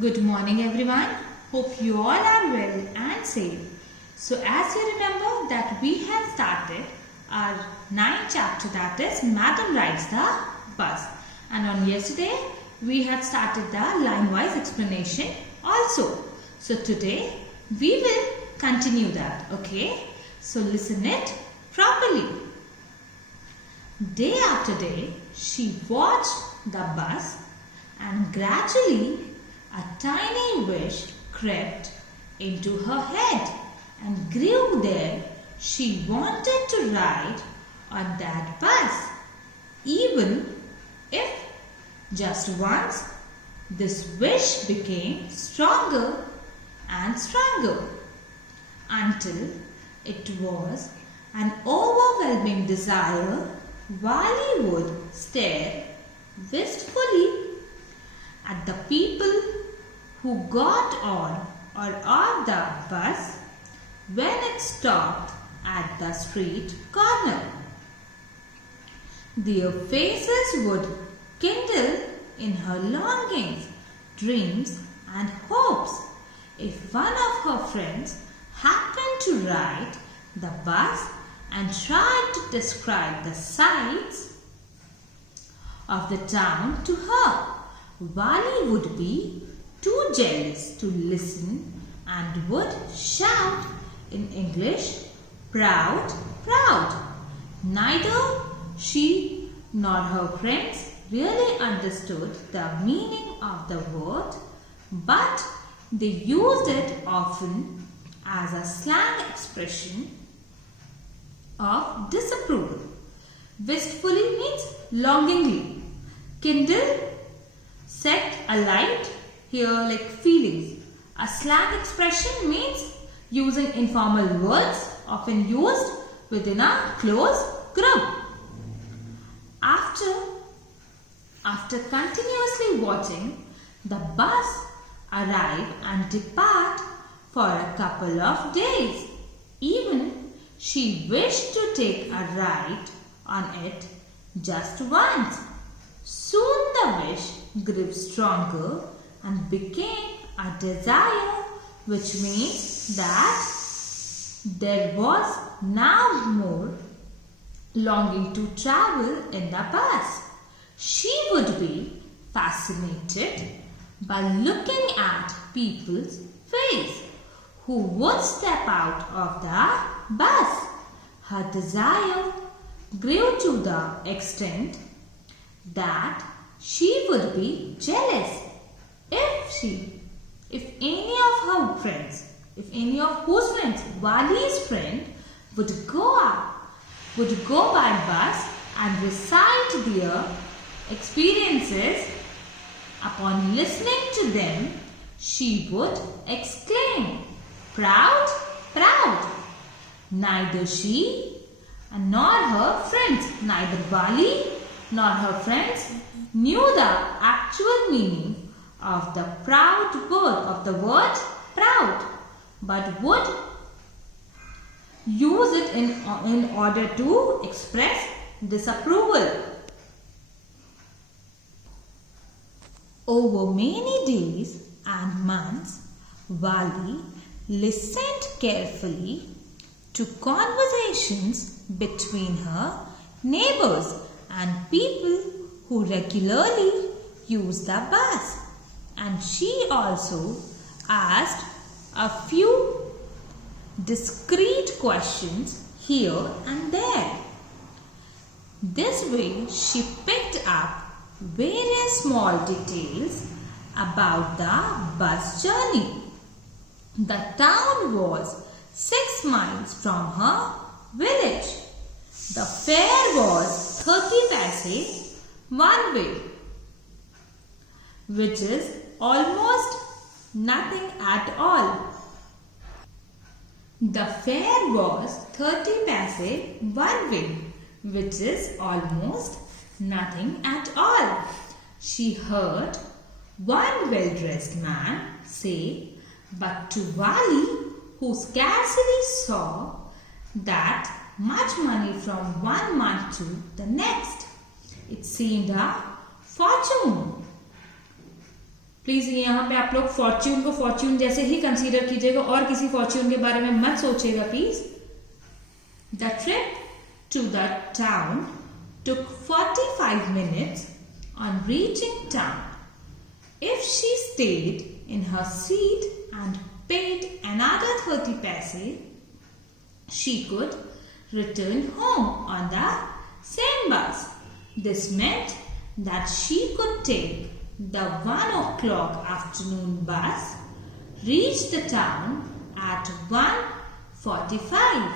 Good morning everyone. Hope you all are well and safe. So as you remember that we have started our ninth chapter, that is Madam Rides the Bus, and on yesterday we had started the line-wise explanation also. So today we will continue that, okay? So listen it properly. Day after day she watched the bus and gradually a tiny wish crept into her head and grew there. She wanted to ride on that bus, even if just once. This wish became stronger and stronger until it was an overwhelming desire. Wally would stare wistfully at the people who got on or off the bus when it stopped at the street corner. Their faces would kindle in her longings, dreams and hopes. If one of her friends happened to ride the bus and tried to describe the sights of the town to her, Wally would be too jealous to listen and would shout in English, "Proud, proud." Neither she nor her friends really understood the meaning of the word, but they used it often as a slang expression of disapproval. Wistfully means longingly. Kindle, set alight, here like feelings. A slang expression means using informal words often used within a close group. After continuously watching the bus arrive and depart for a couple of days, even she wished to take a ride on it just once. Soon the wish grew stronger and became a desire, which means that there was now more longing to travel in the bus. She would be fascinated by looking at people's face who would step out of the bus. Her desire grew to the extent that she would be jealous if any of her friends, whose friends, Wali's friend, would go by bus and recite their experiences. Upon listening to them, she would exclaim, "Proud, proud." Neither she nor her friends, neither Wali nor her friends knew the actual meaning of the word proud, but would use it in order to express disapproval. Over many days and months, Wali listened carefully to conversations between her neighbors and people who regularly use the bus, and she also asked a few discreet questions here and there. This way she picked up various small details about the bus journey. The town was 6 miles from her village. The fare was 30 paise one way, which is almost nothing at all. The fare was 30 paise one way, which is almost nothing at all. She heard one well-dressed man say, but to Wali, who scarcely saw that much money from one month to the next, it seemed a fortune. Please यहाँ पे आप लोग Fortune को Fortune जैसे ही consider कीजिएगा और किसी Fortune के बारे में मत सोचिएगा please. The trip to the town took 45 minutes. On reaching town, if she stayed in her seat and paid another 30 paise, she could return home on the same bus. This meant that she could take the 1 o'clock afternoon bus, reach the town at 1:45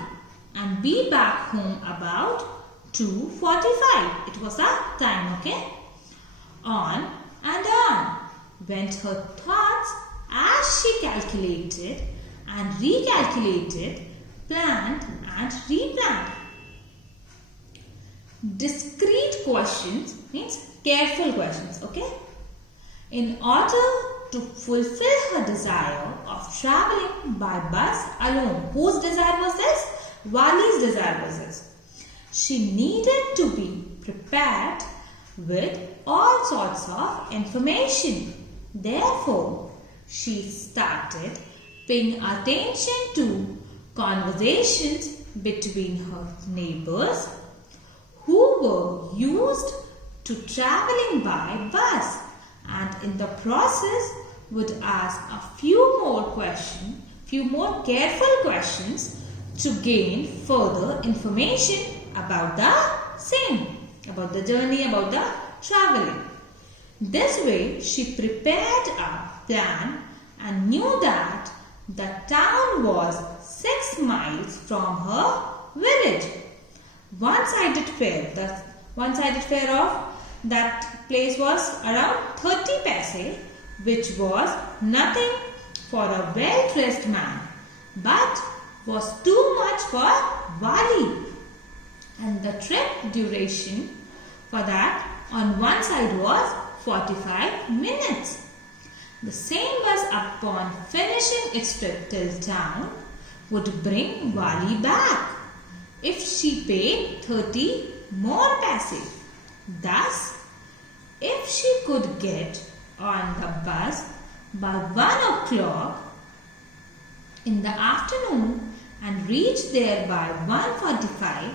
and be back home about 2:45. It was a time, okay? On and on went her thoughts as she calculated and recalculated, planned and replanned. Discrete questions means careful questions, okay? In order to fulfill her desire of traveling by bus alone. Whose desire was this? Wali's desire was this. She needed to be prepared with all sorts of information. Therefore, she started paying attention to conversations between her neighbors who were used to traveling by bus, and in the process would ask a few more careful questions to gain further information about the same, about the journey, about the traveling. This way she prepared a plan and knew that the town was 6 miles from her village. One-sided fare of that place was around 30 paise, which was nothing for a well-dressed man, but was too much for Wali. And the trip duration for that on one side was 45 minutes. The same bus, upon finishing its trip till town, would bring Wali back if she paid 30 more paise. Thus, if she could get on the bus by 1 o'clock in the afternoon and reach there by 1:45,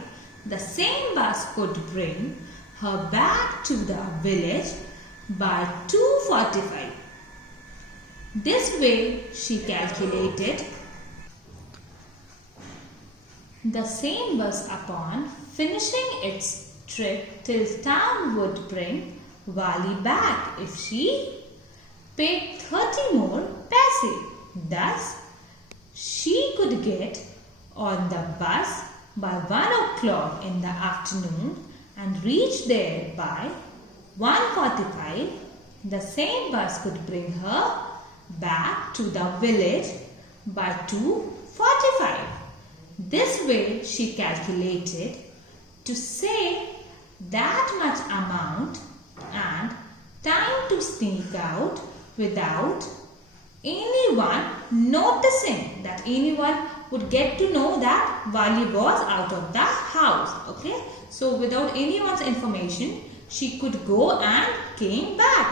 the same bus could bring her back to the village by 2:45. This way she calculated. The same bus, upon finishing its trip till town, would bring Wali back if she paid 30 more paise. Thus, she could get on the bus by 1 o'clock in the afternoon and reach there by 1:45. The same bus could bring her back to the village by 2:45. This way she calculated to save that much amount and time to sneak out without anyone noticing, that anyone would get to know that Wali was out of the house. Okay, so without anyone's information, she could go and came back.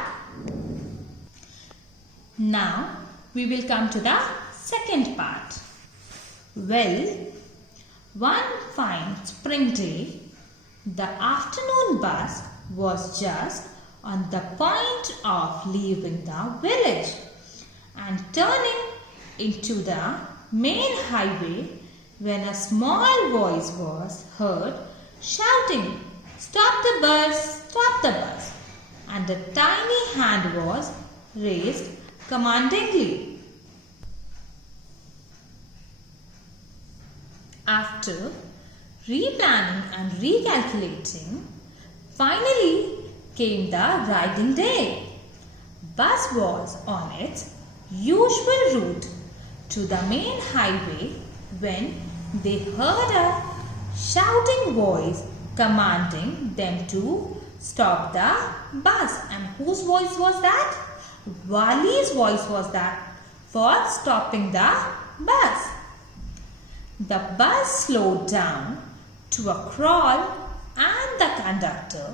Now we will come to the second part. Well, one fine spring day, the afternoon bus was just on the point of leaving the village and turning into the main highway when a small voice was heard shouting, "Stop the bus! Stop the bus!" and a tiny hand was raised commandingly. After replanning and recalculating, finally came the riding day. Bus was on its usual route to the main highway when they heard a shouting voice commanding them to stop the bus. And whose voice was that? Wali's voice was that for stopping the bus. The bus slowed down to a crawl and the conductor,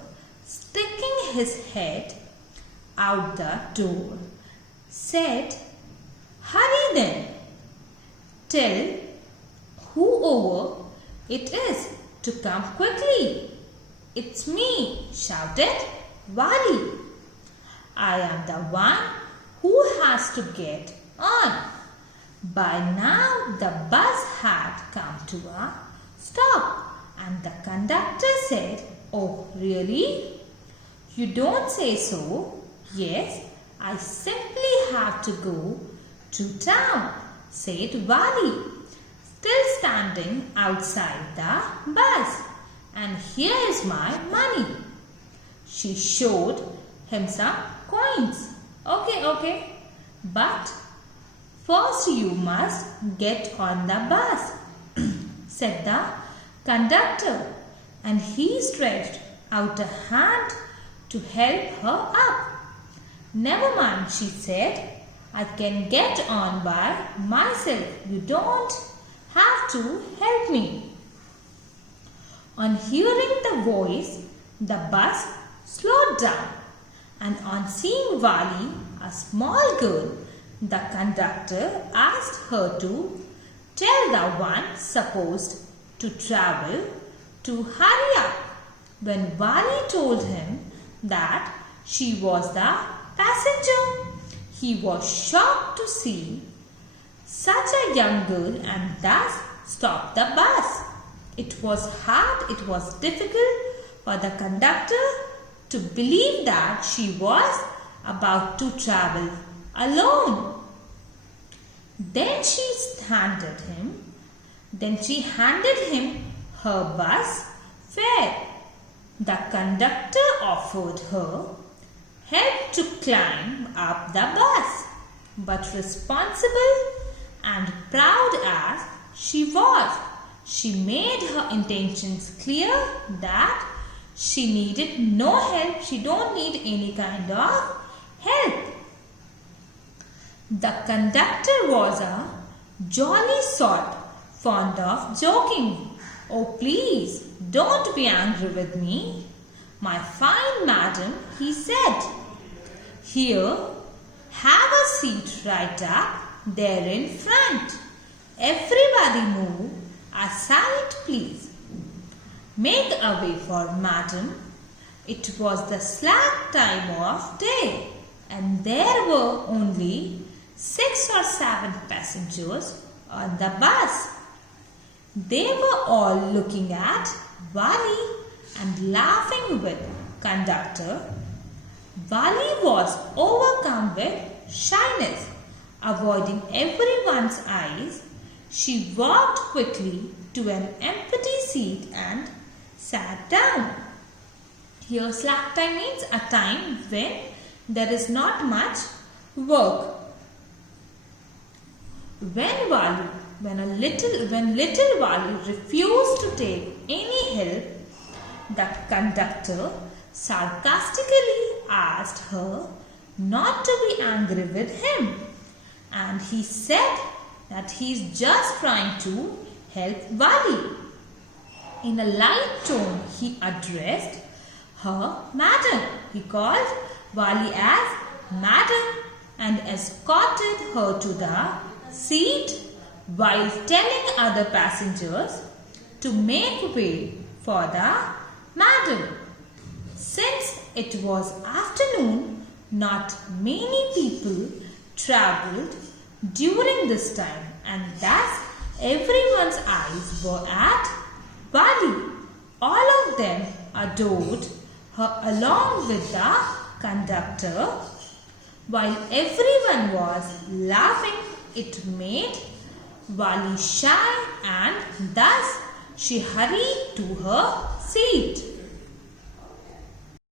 sticking his head out the door, said, "Hurry then. Tell whoever it is to come quickly." "It's me," shouted Wali. "I am the one who has to get on." By now the bus had come to a stop and the conductor said, "Oh, really? You don't say so." "Yes, I simply have to go to town," said Wali, still standing outside the bus. "And here is my money." She showed him some coins. Okay, but first you must get on the bus," said the conductor, and he stretched out a hand to help her up. "Never mind," she said. "I can get on by myself. You don't have to help me." On hearing the voice, the bus slowed down, and on seeing Wali, a small girl, the conductor asked her to tell the one supposed to travel to hurry up. When Wali told him that she was the passenger, he was shocked to see such a young girl and thus stopped the bus. It was hard, it was difficult for the conductor to believe that she was about to travel alone. Then she handed him her bus fare. The conductor offered her help to climb up the bus, but responsible and proud as she was, she made her intentions clear that she needed no help. She don't need any kind of help. The conductor was a jolly sort, fond of joking. "Oh, please, don't be angry with me, my fine madam," he said. "Here, have a seat right up there in front. Everybody move aside, please. Make a way for madam." It was the slack time of day, and there were only 6 or 7 passengers on the bus. They were all looking at Wali and laughing with conductor. Wali was overcome with shyness. Avoiding everyone's eyes, she walked quickly to an empty seat and sat down. Here slack time means a time when there is not much work. When little Wali refused to take any help, the conductor sarcastically asked her not to be angry with him, and he said that he is just trying to help Wali. In a light tone, he addressed her madam. He called Wali as madam and escorted her to the seat while telling other passengers to make way for the madam. Since it was afternoon, not many people travelled during this time, and thus everyone's eyes were at Wali. All of them adored her along with the conductor. While everyone was laughing, it made Wali shy, and thus she hurried to her seat.